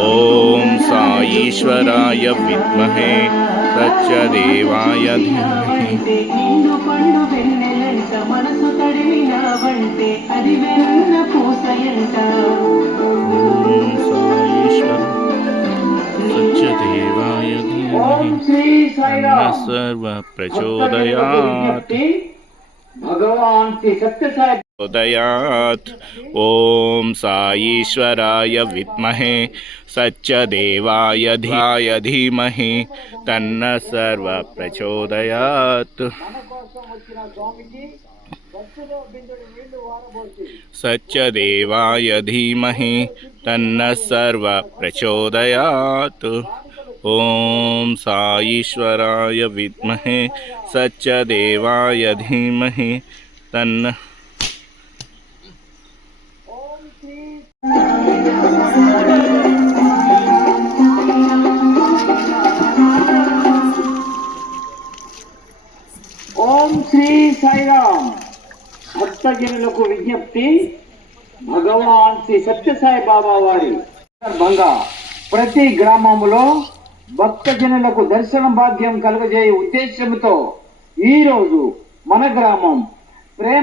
ఓం సాయీశ్వరాయ విద్మహే సత్యదేవాయ మనసు తడిమిన వంటే అది వెన్న పూసయంట సత్యదేవాయ సర్వ ప్రచోదయాత్. భగవాన్ శ్రీ సత్యసాయి उदयात् ॐ साईश्वराय विद्महे सत्यदेवाय धियाय धीमहि, तन्नः सर्वप्रचोदयात्। सत्यदेवाय धीमहि, तन्नः सर्वप्रचोदयात्। ॐ साईश्वराय विद्महे सत्यदेवाय धीमहि, तन्नः ఓం శ్రీ సాయిరామ్. భక్తజనులకు విజ్ఞప్తి భగవాన్ శ్రీ సత్యసాయి బాబా వారి సందర్భంగా ప్రతి గ్రామంలో భక్తజనులకు దర్శన భాగ్యం కలుగజేయ ఉద్దేశంతో ఈ రోజు మన గ్రామం ప్రేమ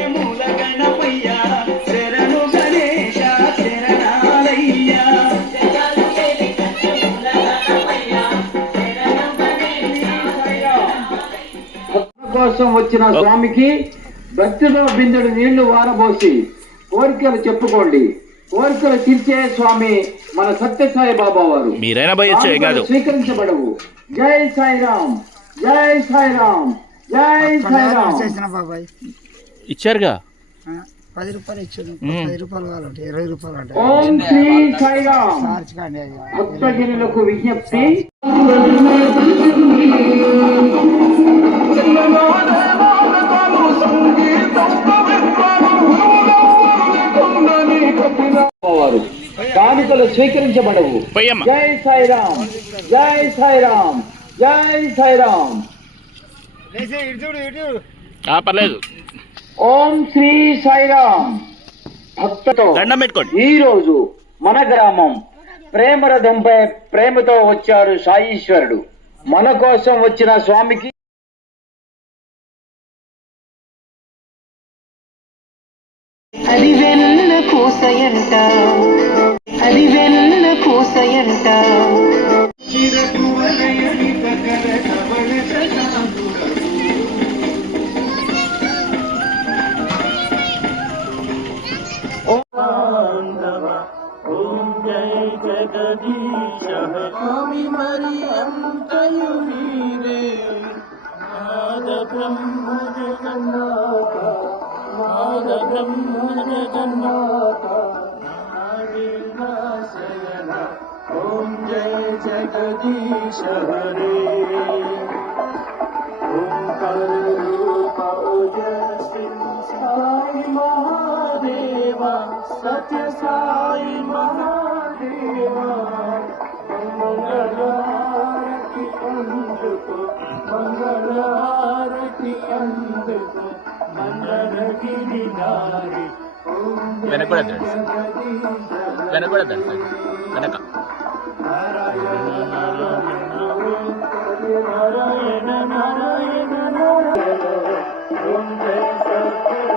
కోసం వచ్చిన స్వామికి భక్తిలో బిందుడు నీళ్ళు వారబోసి కోరికలు చెప్పుకోండి. కోరికలు తీర్చే స్వామి మన సత్యసాయి బాబా వారు. స్వీకరించబడవు. జై సాయిరామ్ జై సాయిరామ్ జై సాయిరామ్. ఇచ్చారుగా? పది రూపాయలు ఇచ్చాను మ్మ్. పది రూపాయలు కావాలంటే ఇరవై రూపాయలు అంటే. ఓం శ్రీ సాయిరామ్. విజ్ఞప్తి. కానుకలు స్వీకరించబడవు. జై సాయిరామ్ జై సాయిరామ్ జై సాయిరామ్. పర్లేదు. ఓం శ్రీ సాయిరామ్. భక్తతో ఈ రోజు మన గ్రామం ప్రేమ రథంపై ప్రేమతో వచ్చారు సాయీశ్వరుడు. మన కోసం వచ్చిన స్వామికి అది వెన్న పూసయంట स्वामी मरियम तयु वीरे नाद ब्रह्म जगन्नाथ नाद ब्रह्म जगन्नाथ పూసయంట వెనక కూడా తెలుసు వెనక Om Namah Shivaya.